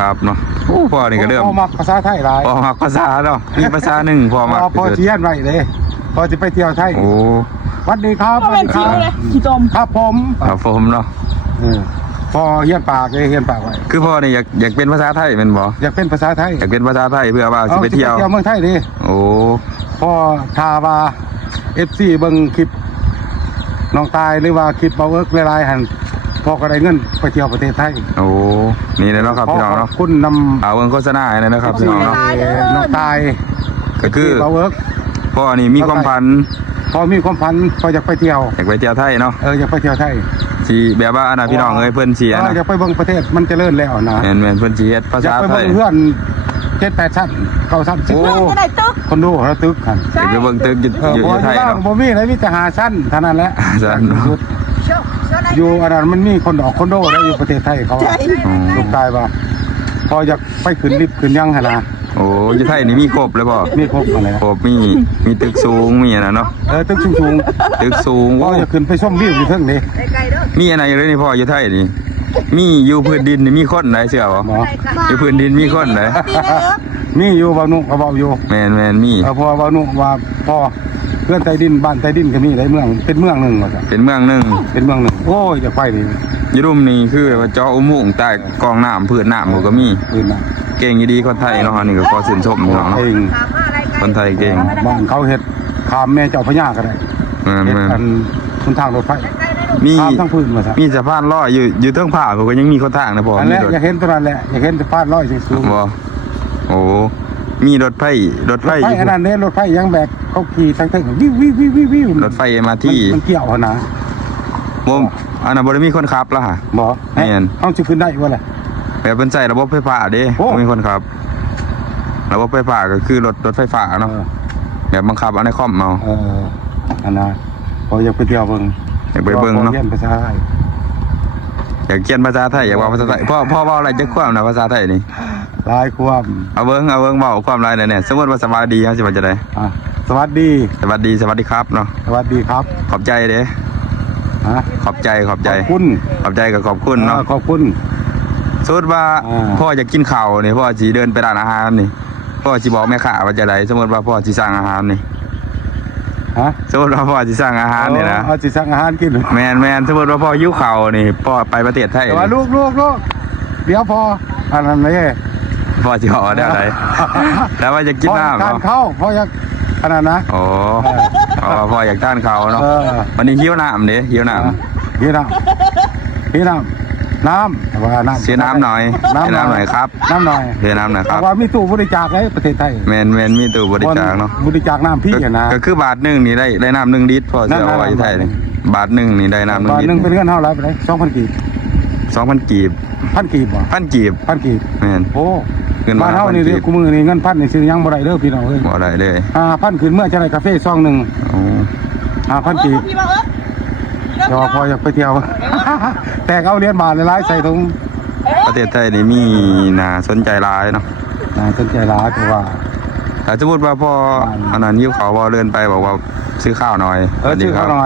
ครับเนาะโอ้พ่อนี่ก็เริ่มพอมักภาษาไทยหลายพอมักภาษาเนาะมีภาษาหนึ่งพอมักพอเชียนไว้เลยพอจะไปเที่ยวไทยโอ้วัดดีครับก็เป็นคิวเลยขี้จมครับผมครับผมเนาะพอเฮียนปากเลยเฮียนปากไว้คือพ่อเนี่ยอยากเป็นภาษาไทยเป็นบ่อยากเป็นภาษาไทยอยากเป็นภาษาไทยเพื่อว่าสิไปเที่ยวเมืองไทยดิโอ้พอทาว่าFCเบิ่งคลิปน้องตายหรือว่าคลิปเบาเอิร์กหลายๆหันพอก็ได้เงินไปเที่ยวประเทศไทยโอ้นี่เลยเนาะครับพี่น้องเนาะคุณนำเอาเงินโฆษณาเนี่ยนะครับพี่น้องเนาะน้องตายก็คือเบาเอิร์กพ่อนี่มีความพันพอมีความพันพออยากไปเที่ยวอยากไปเที่ยวไทยเนาะอยากไปเที่ยวไทยสิแบบว่าอันน่ะพี่น้องเอ้ยเพิ่นเสียนะอยากไปเบิ่งประเทศมันเจริญแล้วนะแม่นเพิ่นสิเฮ็ดภาษาไทยอยากไปเบิ่งเพื่อน7-8ชั้น9ชั้น10จะได้ตึกคนดูแล้วตึกกันอยากไปเบิ่งตึกอยู่ไทยเนาะบ่มีอะไรมีแต่5ชั้นเท่านั้นแหละอยู่อันนั้นมันมีคนออกคอนโดได้อยู่ประเทศไทยเขาลูกชายว่าพออยากไปขึ้นลิฟต์ขึ้นยังหั่นนะโอ้อยู่ไทยนี่มีครบเลยบ่มีครบอะไรครบมีตึกสูงมีอันนั้นเนาะตึกสูงตึกสูงพ่ออยากขึ้นไปชมวิวอยู่เทิงนี่มีอะไรเลยนี่พ่ออยู่ไทยนี่มีอยู่พื้นดินนี่มีคนไหนเชื่อบ่อยู่พื้นดินมีคนไหนมีอยู่บ่นุก็เว้าอยู่แม่นมีพอบ่นุว่าพ่อเพื่อนใต้ดินบ้านใต้ดินก็มีหลายเมืองเป็นเมืองนึงว่าซั่นเป็นเมืองนึงโอ้ยจะไปนี่อยู่รุมนี่คือว่าเจาะอุโมงค์ใต้กองน้ำพื้นน้ำก็มีพื้นน้ำเก่งดีคนไทยเนาะนี่ก็ขอชื่นชมพี่น้องเนาะคนไทยเก่งบ้านเขาเฮ็ดข้ามแม่เจ้าพระยาก็ได้เฮ็ดอันคนทางรถไฟมีทั้งพื้นว่าซั่นมีสะพานลอยอยู่เทิงผาก็ยังมีคนทางนะพ่ออันแรกอยากเห็นตัวนั้นแหละอยากเห็นสะพานลอยสูงบ่โอ้มีรถไฟอันนั้นเนี่ยรถไฟยังแบกเขาขี่ทั้งวิวรถไฟมาที่มันเกี่ยวหั่นนะบ่อันนั้นบ่ได้มีคนขับแล้วฮะบ่แม่นเฮาสิขึ้นได้บ่ล่ะแบบเป็นใช้ระบบไฟฟ้าเด้บ่มีคนขับระบบไฟฟ้าก็คือรถไฟฟ้าเนาะแบบบังคับเอาในคอมเอาอันน่ะพออยากไปเที่ยวเบิ่งอยากไปเบิ่งเนาะเรียนภาษาไทยอยากเรียนภาษาไทยอยากว่าภาษาไทยพ่อเว้าอะไรจักความนะภาษาไทยนี่หลายความเอาเบิ่งเว้าความหลายเนี่ยสมมุติว่าสวัสดีเฮาสิว่าจะได้สวัสดีครับเนาะสวัสดีครับขอบใจเด้ขอบใจขอบคุณ ขอบใจกับขอบคุณเนาะขอบคุณสมมุติว่าพ่ออยากกินข้าวนี่พ่อสิเดินไปร้านอาหารนี่พ่อสิบอกแม่ค้าว่าจะได้สมมุติว่าพ่อสิสั่งอาหารนี่สมมุติว่าพ่อสิสั่งอาหารนี่นะสิสั่งอาหารกินแม่นสมมุติว่าพ่อหิวข้าวนี่พ่อไปประเทศไทยว่าลูกเดี๋ยวพ่ออันนั้นแหละพ่อสิขอได้อะไรแล้วว่าจะกินน้ำทานข้าวพ่ออยากอันนั้นนะอ๋อพ่ออยากทานข้าวเนาะวันนี้หิวน้ำเด้หิวน้ำว่าน้ำซื้อน้ำหน่อยน้ำหน่อยครับน้ำหน่อยซื้อน้ำหน่อยครับว่ามีตู้บริจาคในประเทศไทยแม่นมีตู้บริจาคเนาะบริจาคน้ำพี่นะก็คือบาทนึงนี่ได้น้ำ1 ลิตรพอเสียเอาไว้ไทยนี่บาทนึงนี่ได้น้ำ1 ลิตรบาทนึงเป็นเงินเท่าไหร่ไปเลย2,000 กีบ2,000 กีบ1,000 กีบบ่1,000 กีบแม่นโอ้เงินมาเท่านี้เด้อกูมือนี่เงิน1,000นี่ซื้อยังบ่ได้เด้อพี่น้องเอ้ยบ่ได้เลย1,000ขึ้นเมื่อจะได้กาแฟซองนึงอ๋อ1,000 กีบพออยากไปเที่ยวแต่เอาเหรียญบาทหลายๆใส่ถุงประเทศไทยนี่มีน่าสนใจหลายเนาะน่าสนใจหลายเพราะว่าถ้าสมมุติว่าพ่ออันนั้นหิวข้าวบ่เดินไปบอกว่าซื้อข้าวหน่อยซื้อข้าวหน่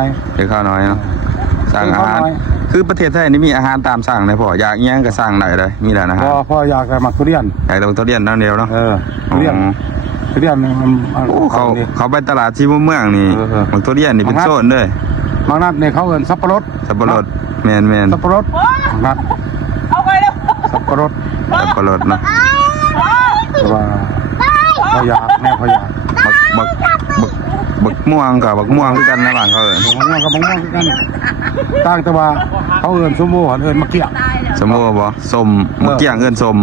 อยเนาะสั่งอาหารคือประเทศไทยนี่มีอาหารตามสั่งเลยพ่ออยากอิหยังก็สั่งได้เลยมีหลายอาหารพ่ออยากมักทุเรียนอยากทุเรียนนั่นเดียวเนาะทุเรียนเขาไปตลาดที่เมืองนี่มักทุเรียนนี่เป็นโซนเลยบางนัดเนี่ยเขาเอิ้นสับปะรดแม่นสับปะรดนัดเอาไปแล้วสับปะรดเนาะว่าเขาอยากแม่เขาอยากบักม่วงกับบักม่วงคือกันนะบ้านเขาเอิ้นบักม่วงกับบักม่วงคือกันต่างแต่ว่าเขาเอิ้นส้มโอเอิ้นมะเกี้ยงส้มโอบ่ส้มมะเกี้ยงเอิ้นส้ม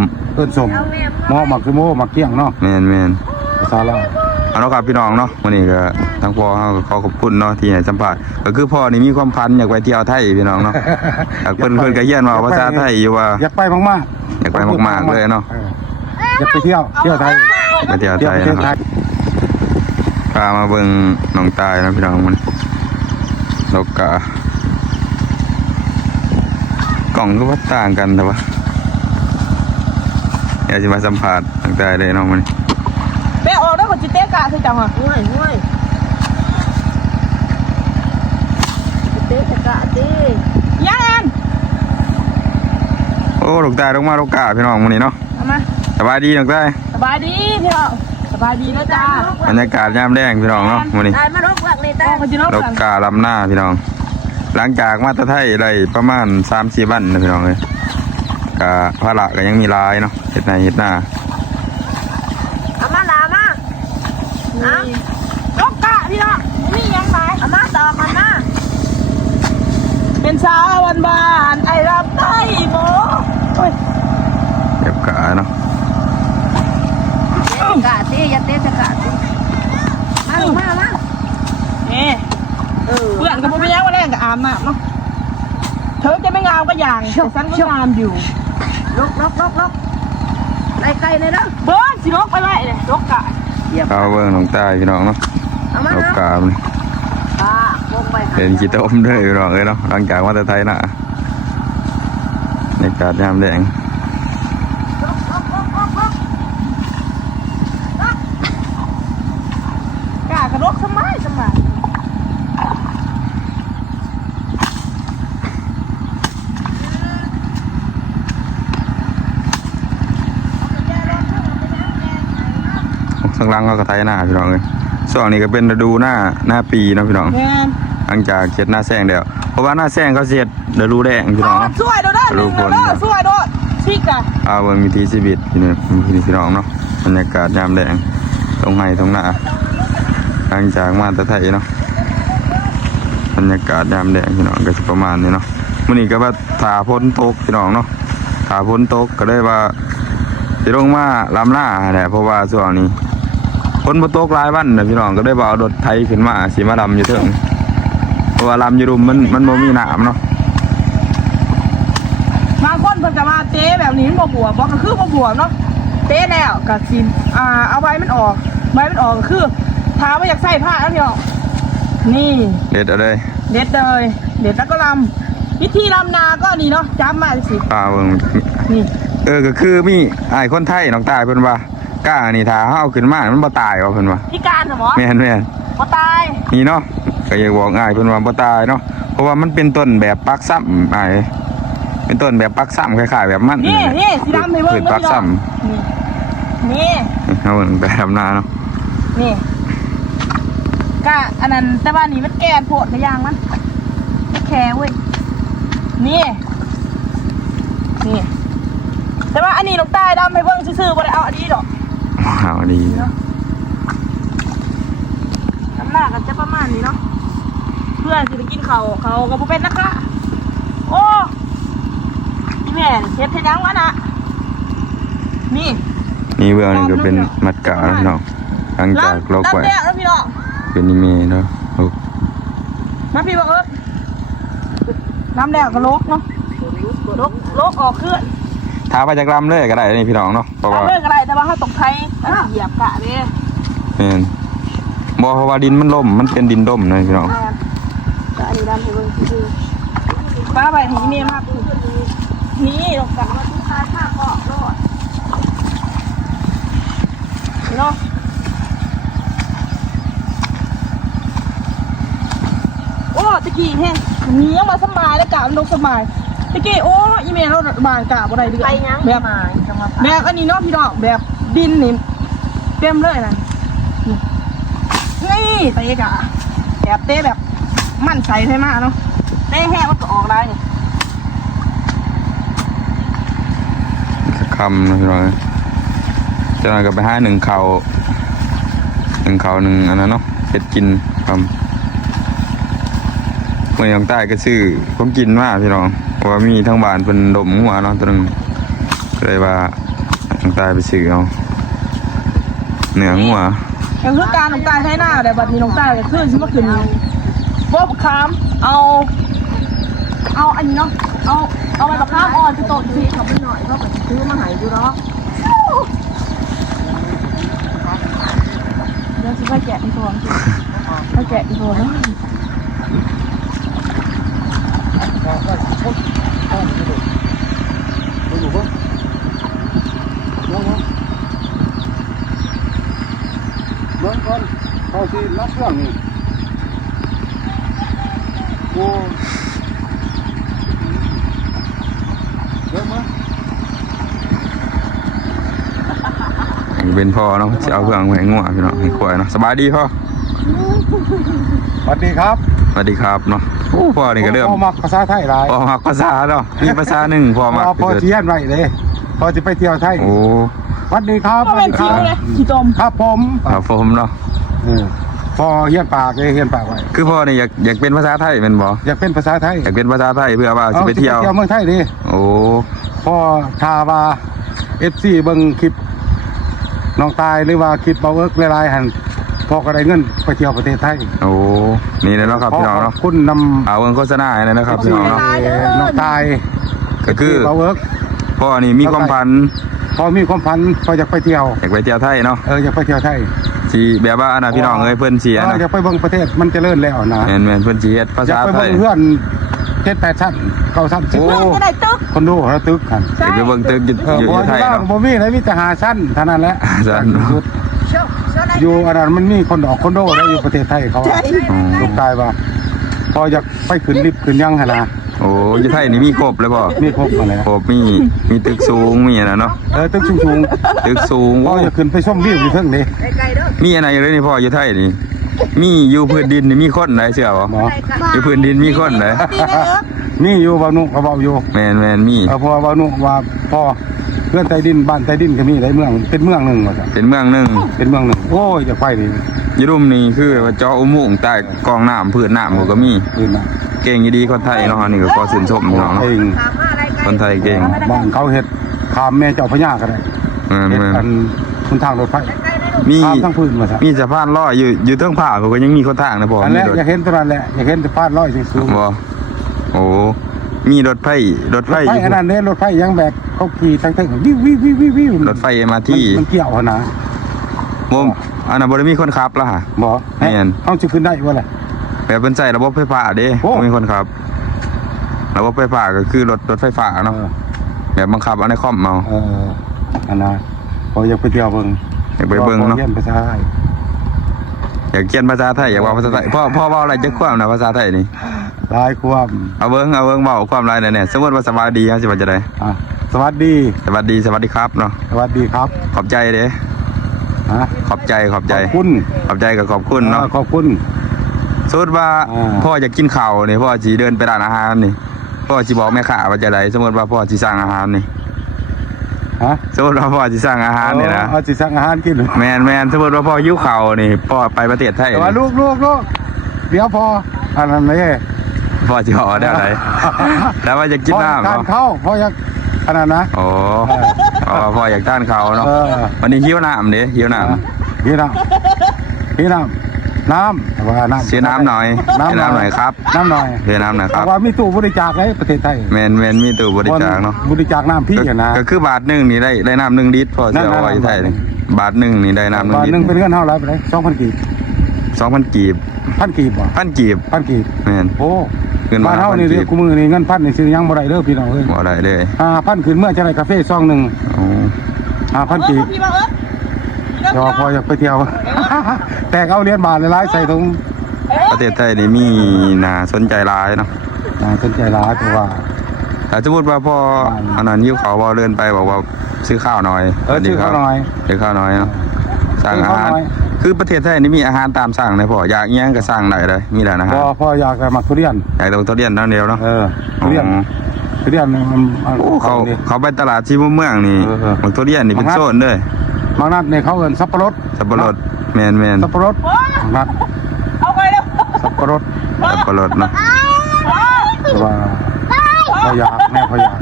หม้อหมักส้มโอมะเกี้ยงเนาะแม่นภาษาลาวเอาเนาะครับพี่น้องเนาะวันนี้ก็ทางพ่อเขาขอขอบคุณเนาะที่ให้สัมภาษณ์ก็คือพ่อนี่มีความพันอยากไปเที่ยวไทยพี่น้องเนาะเพิ่นก็เรียนว่าภาษาไทยอยู่ว่าอยากไปมากเลยเนาะอยากไปเที่ยวไทยไปเที่ยวไทยนะครับพามาเบิ่งน้องตายนะพี่น้องมันนกกากล่องก็ว่าต่างกันแต่ว่าอยากจะมาสัมภาษณ์น้องตายเลยน้องมันเป๊ะออกได้คนจิเตกะใช่จังอ่ะห่วยเตกะตียังโอ้ลูกตายลงมาลูกกาพี่น้องมันนี่เนาะ เอามา สบายดีน้องใต้ สบายดีพี่น้องสบายดีนะจ้า บรรยากาศยามแดงพี่น้องเนาะมื้อนี้ ได้มาลกหลักเลยจ้าคนจีน ลกกาลำหน้าพี่น้อง หลังจากมาแตะไทยได้ประมาณ 3-4 วันนะพี่น้องเอ้ยก็ภาระก็ยังมีหลายเนาะเฮ็ดนาเฮ็ดหน้า เอามาลามาลกกะพี่น้องมียังไงเอามาต่อกันนะเป็นสาววันบานไอรับไต้โม เก็บกาเนาะ กะตีอย่าเตะจะกะตีมานี่เพื่อนกับพี่ยังว่าแรงกับอามน่ะเนาะเธอจะไม่งามก็อย่างแต่ฉันก็งามอยู่ลกไกลเลยนะเบิ้ลสิลกไปไว้เลยลกกะ ข้าวเบิ่งน้องใต้พี่น้องเนาะลกกามันเป็นขี้ต้มเด้อพี่น้องเอ้ยเนาะหลังจากมาแตะไทยน่ะในกาศยามแดง กะกระดกสมัยข้างหล่างก็ไทยหน้าพี่น้องเลยช่วงนี้ก็เป็นฤดูหน้าปีเนาะพี่น้อง แม่ หลังจากเช็ดหน้าแซงเดียวเพราะว่าหน้าแซงเขาเช็ดฤดูแดงพี่น้องเนาะ สวยโดดหนึ่งโดดสวยโดดชิกะ เอาเบิ่งวิถีชีวิตพี่น้องเนาะบรรยากาศยามแดงตรงไห้ตรงหน้าหลังจากมาแตะไทยเนาะบรรยากาศยามแดงพี่น้องก็สิประมาณนี้เนาะมื้อนี้ก็ว่าถาพ้นตกพี่น้องเนาะถาพ้นตกก็ได้ว่าสิลงมาลำหน้าแหละเพราะว่าช่วงนี้ฝนบ่ตกหลายวันนะพี่น้องก็ได้บ่เอารถไถขึ้นมาสิมาลำอยู่เถิงเพราะว่าลำอยู่รุมมันบ่มีน้ำเนาะ บางคนเพิ่นจะมาเจ๊แบบนี้มันบ่บวบอกก็คือบ่บวเนาะเจ๊แล้วก็สิเอาใบมันออกก็คือถามว่าอยากใส่ผ้าแล้วพี่น้องนี่ เด็ดเอาเลย เด็ดเลยเด็ดแล้วก็ลำวิธีลำนาก็นี่เนาะจำมาสิ ปลาเบิ่ง นี่ ก็คือมีอ้ายคนไทยน้องตายเพิ่นว่าก้านี่ถ้าเฮาเอาขึ้นมามันบ่ตายว่าเพิ่นว่า พิการเหรอหมอ แม่น บ่ตาย นี่เนาะก็อยากบอกอ้ายเพิ่นว่าบ่ตายเนาะเพราะว่ามันเป็นต้นแบบปักซ้ำอ้ายเป็นต้นแบบปักซ้ำคล้ายๆแบบมัน นี่สีดำให้เบิ่ง พืชปักซ้ำ นี่ เอาเบิ่งแต่ทำหน้าเนาะ นี่ก็อันนั้นแต่ว่านี่มันแก่โพดในยางมันแข็งเว้ยนี่แต่ว่าอันนี้ลูกใต้ดำให้เบิ่งซื่อๆบ่ได้เอาอันนี้ดอก เอาดี น้ำหนักก็จะประมาณนี้เนาะเพื่อนสิไปกินเขาก็บ่เป็นนะคะโอ้พี่แม่เช็ดให้ยังวะนะนี่ นี่เบื้องนี่ก็เป็นมัดกะแล้วพี่น้องหลังจากโลกไว้ ลำแล้วพี่น้อง เป็นนิเมะเนาะโอ้ มาพี่บอกลำแล้วก็ลกเนาะลกออกขึ้น ถ้าไปจากลำเลยก็ได้นี่พี่น้องเนาะเพราะว่า เรื่องอะไรแต่ว่าเขาตกไทยเหยียบกะเลย เป็นบ่เพราะว่าดินมันล่มมันเป็นดินด้มนะพี่น้อง ก็อันนี้ดำให้เบิ่งคือป้าไปนี่เมียมากนี่ลงกะมาทุกคายผ้าเกาะรอดเนาะโอ้ตะกี้แห้งมียังมาสบายแล้วกะมันลงสบายตะกี้โอ้อีเมลเราบานกะบ่ได้เดือดแบบอันนี้เนาะพี่น้องแบบดินนี่เต็มเลยนะนี่เตะกะแบบเตะแบบมั่นใจใช่ไหมเนาะเตะแห้งมันก็ออกได้เนี่ย คำนะพี่น้องจะนอนกับไปห้าหนึ่งเขาหนึ่งอันนั้นเนาะเผ็ดกินคำเมื่อยังใต้ก็ซื้อผมกินมากพี่น้องเพราะว่ามีทั้งบ้านเป็นดมหัวเนาะตัวนึงก็เลยว่ายังใต้ไปซื้อเอาเหนือหัว อย่างคือการลงใต้ใช้หน้าแต่บัดนี้ลงใต้ก็ขึ้นชิมาขึ้นพวกค้ามเอาอันนี้เนาะเอาไปกับข้ามอ่อนจะโตสิเขาไปหน่อยเขาแบบซื้อมาหายดูเนาะเดี๋ยวจะไปแกะในตัวไปแกะในตัวนะ เบิ่งก่อนเขาสิรับเครื่องนี่โอ้เดี๋ยวมา เป็นพ่อเนาะจะเอาเครื่องแหวงงัวพี่น้องให้ควายเนาะสบายดีพ่อ สวัสดีครับ สวัสดีครับเนาะโอ้พ่อนี่ก็เริ่ม พ่อมักภาษาไทยหลาย พ่อมักภาษาเนาะมีภาษาหนึ่งพ่อมัก พ่อเชียนไว้เลยพ่อจะไปเที่ยวไทย โอ้ สวัสดีครับ ก็เป็นคิวเลยขี้ตม ครับผม ครับผมเนาะ พ่อเฮียนปากเลยเฮียนปากไว้ คือพ่อนี่อยากเป็นภาษาไทยเป็นบ่ อยากเป็นภาษาไทย อยากเป็นภาษาไทยเพื่อว่าจะไปเที่ยว เมืองไทยดิ โอ้ พ่อชาว่าFC เบิ่งคลิปน้องตายหรือว่าคลิปเบาเอิร์กหลายๆหันพ่อก็ได้เงินไปเที่ยวประเทศไทย โอ้นี่เลยเนาะครับพี่น้อง ขอ เนาะ บคุณนำ เอาเงินโฆษณาให้เลยนะครับพี่น้องเนาะ น้องตาย ก็คือ เบาเอิร์ก พ่อนี่มีความพัน พอมีความฝันพออยากไปเที่ยว อยากไปเที่ยวไทยเนาะ อยากไปเที่ยวไทย ที่แบบว่าอันน่ะพี่น้องเอ้ยเพิ่นเสียนะ อยากไปเบิ่งประเทศมันเจริญแล้วนะ แม่นเพิ่นสิเฮ็ดภา อยาก ษา ไป ไท เบิ่ ย งเพื่อน7-8ชั้น9ชั้น10 โอ้ เพื่อนก็ได้ตึก คนดูเขาตึกกัน อยากไปเบิ่งตึกอยู่ บ่ ไทย บ้าน เนาะ บ่มีเลยมีแต่5ชั้นเท่านั้นแหละ ชั้น อยู่อันนั้นมันมีคนดอกคนโดได้อยู่ประเทศไทยเขาอะลูกกายว่าพออยากไปขึ้นลิฟต์ขึ้นยังหั่นนะ โอ้อยู่ไทยนี่มีครบเลยบ่ มีครบหมดแล้ว ครบมีตึกสูงมีอันนั้นเนาะ ตึกสูง ตึกสูง ๆพออยากขึ้นไปชมวิวอยู่เทิงนี่ มีอะไรเลยนี่พ่ออยู่ไทยนี่มีอยู่พื้นดินนี่มีคนไหนเชื่อบ่ หมอ อยู่พื้นดินมีคนไหน มีอยู่บ่าวนุเขาเว้าอยู่ แม่นมี พอบ่าวนุว่าพอเพื่อนใต้ดินบ้านใต้ดินก็มีหลายเมืองเป็นเมืองหนึงว่าซั่น เป็นเมืองหนึง เป็นเมืองหนึงโอ้ยอยากไปนี่ อยู่รุมนี่คือว่าเจาะอุโมงค์ใต้กองน้ำพื้นน้ำก็มี อื่นน่ะ เก่งอยู่ดีคนไทยเนาะอันนี่ก็ขอชื่นชมพี่น้องเนาะ เอง คนไทยเก่ง บ้านเขาเฮ็ดขามแม่เจ้าพญาก็ได้ แม่ เฮ็ด น อันคุณทางรถไฟ มี ขามทั้งพื้นว่าซั่น มีสะพานลอยอยู่เทิงผาก็ยังมีคนทางนะพ่อ อัน มี แรก รถ อยากเห็นตัวนั้นแหละอยากเห็นสะพานลอยสูงๆ บ่โอ้มีรถไฟรถไฟ อยู่ อันนั้นเนี่ยรถไฟยังแบบเขาขี่ทั้งวิววิววิววิววิว รถไฟมาที่ มันเกี่ยวหั่นนะ บ่อันนั้นบ่ได้มีคนขับล่ะฮะ บ่ แม่น เฮาสิขึ้นได้บ่ล่ะ แบบเพิ่นใช้ระบบไฟฟ้าเด้ โอ้ บ่มีคนขับ ระบบไฟฟ้าก็คือรถไฟฟ้าเนาะแบบบังคับเอาในคอมเอา อันน่ะพออยากไปเที่ยวเบิ่ง อยากไปเบิ่งเนาะ พอรียนภาษาไทย อยากเขียนภาษาไทยอยากเว้าภาษาไทยพ่อเว้าอะไรจักความนะภาษาไทยนี่ หลายความ เอาเบิ่งเว้าความหลายแน่ๆสมมุติว่าสบายดีเฮาสิว่าจะได้ อ่ะสวัสดี สวัสดีครับเนาะ สวัสดีครับ ขอบใจเด้ ฮะ ขอบใจ ขอบคุณ ขอบใจกับขอบคุณเนาะ ขอบคุณ สมมุติว่า อ่า พ่ออยากกินข้าวนี่พ่อสิเดินไปร้านอาหารนี่พ่อสิบอกแม่ค้าว่าจะได้สมมุติว่าพ่อสิสั่งอาหารนี่ ฮะ สมมุติว่าพ่อสิสั่งอาหารนี่นะ เอาสิสั่งอาหารกิน แม่นสมมุติว่าพ่อหิวข้าวนี่พ่อไปประเทศไทย แต่ว่า นี่ ลูกเดี๋ยวพออันนั้นเลย พ่อสิห่อได้อะไรแล้วว่าจะกินน้ำ ทาน เนาะ ข้าวพออยากอันนั้นนะ โอ้พ่ออยากทานข้าวเนาะ เออ วันนี้หิวน้ำเด้หิวน้ำ พี่น้ำแต่ว่าน้ำ ซื้อน้ำหน่อยซื้อน้ำหน่อยครับ น้ำหน่อย ซื้อน้ำหน่อยค แต่ รับ ว่ามีตู้บริจาคในประเทศไทย แม่นมีตู้บริจาคเนาะ บริจาคน้ำพี่อะนะ ก็คือบาทหนึงนี่ได้น้ำ1ลิตรพ่อสิเอาไว้ไทยนี่บาทหนึงนี่ได้น้ำ1 บาท ลิต หนึ่ง ร เป็นเงินเท่าไหร่ไปเลย2,000 กีบ 2,000 กีบ 1,000 กีบบ่ 1,000 กีบ 1,000 กีบ แม่น โอ้ เงิน บ้านเฮา 1,000 นี่เรียกกูมือนี่เงินพันนี่ซื้อยังบ่ได้เด้อพี่น้องเอ้ย บ่ได้เลย 5,000ขึ้นเมื่อจะได้กาแฟซองหนึง โอ้ 5,000 กีบ พี่มาเอิร์ธ เดี๋ยวพออยากไปเที่ยว แตกเอาเหรียญบาทหลายๆใส่ถุง ประเทศไทยนี่มีน่าสนใจหลายเนาะ สนใจหลายเพราะว่า ถ้าสมมุติว่าพ่ออันนั้นหิวข้าวบ่เดินไปบอกว่าซื้อข้าวหน่อย ชื่อเขาหน่อย ซื้อข้าวหน่อยเนาะสั่งอาหาร ซื้อข้าวหน่อย คือประเทศไทยนี่มีอาหารตามสั่งเลยพ่ออยากอิหยังก็สั่งได้เลยมีหลายอาหาร พออยากจะมาทุเรียน อยากต้องทุเรียนเท่าเดียวเนาะ ทุเรียนมัน โอ้เขาไปตลาดที่เมืองนี่ เออ มันทุเรียนนี่เป็นโซนเด้อบ างนัดในเขาเอินสับปะรด สับปะรดแม่น สับปะรดบางนัด เอาไปเร็ว สับปะรด สับปะรดเนาะ แต่ว่าพออยากแม่พออยาก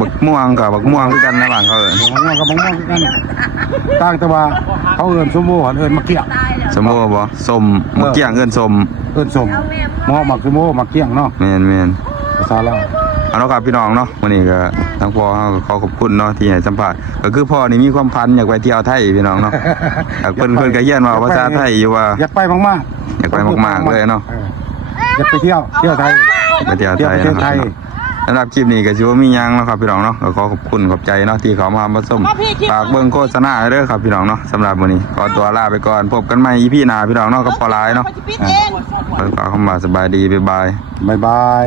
บักม่วงกับบักม่วงคือกันนะบ้านเขาเอิ้น บางม่วงกับบางม่วงกันต่างแต่ว่าเขาเอินสมโมเอินมะเกี้ยง สมโมบ่ส้มมะเกี้ยงเอิ้นส้ม เอินสมหม้อมักคือโมมะเกี้ยงเนาะ แม่น ภาษาลาว เอาเนาะครับพี่น้องเนาะวันนี้ก็ทางพ่อเขาก็ขอขอบคุณเนาะที่ให้สัมภาษณ์ก็คือพ่อนี่มีความพันอยากไปเที่ยวไทยพี่น้องเนาะอยากเพิ่นก็เฮียนว่าภาษาไทยอยู่ว่า อยากไปมาก อยากไปมากๆเลยเนาะ อยากไปเที่ยวไทย ไปเที่ยว เที่ยว ไทย ประเทศ นะค ไท รับ ย สำหรับคลิปนี้ก็สิว่ามีหยังเนาะครับพี่น้องเนาะก็ขอขอบคุณขอบใจเนาะที่เขามาชมฝากเบิ่งโฆษณาเด้อครับพี่น้องเนาะสำหรับมื้อนี้ขอตัวลาไปก่อนพบกันใหม่ EP หน้าพี่น้องเนาะกับพอหลายเนาะ ไปจิปิดเอง ขอเข้ามาสบายดีบ๊ายบาย บ๊ายบาย